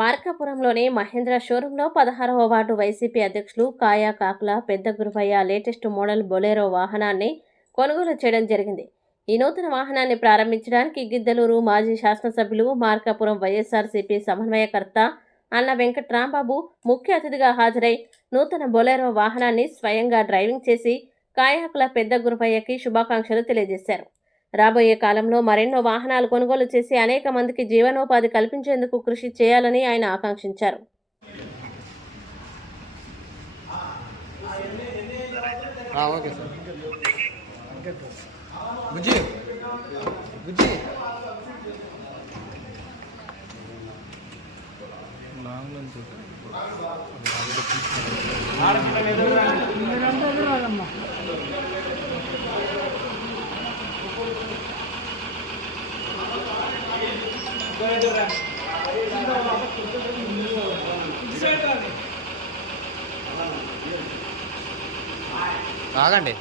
మార్కాపురంలోని మహేంద్ర షోరూంలో 16వ ward YCP అధ్యక్షులు కాయా కాకుల పెద్ద గురువయ్య లేటెస్ట్ మోడల్ బొలెరో వాహనాన్ని కొనుగోలు చేయడం జరిగింది. ఈ నూతన వాహనాన్ని ప్రారంభించడానికి గిద్దలూరు మాజీ శాసనసభ్యులు మార్కాపురం వైఎస్ఆర్సీపీ సమన్వయకర్త అన్న వెంకట్రాంబాబు ముఖ్య అతిథిగా హాజరై నూతన బొలెరో వాహనాన్ని స్వయంగా డ్రైవింగ్ చేసి కాయాకుల పెద్ద గురువయ్యకి శుభాకాంక్షలు తెలియజేశారు. రాబోయే కాలంలో మరెన్నో వాహనాలు కొనుగోలు చేసి అనేక మందికి జీవనోపాధి కల్పించేందుకు కృషి చేయాలని ఆయన ఆకాంక్షించారు. ఆగండి.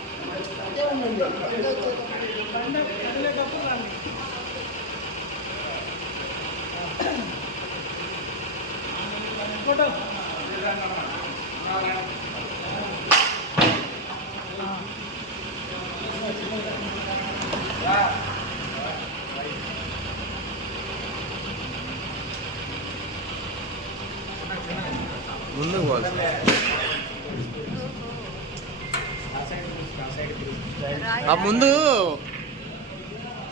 ముందుకు పోవాలి. ముందు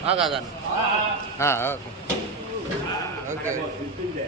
కాగా ఓకే ఓకే.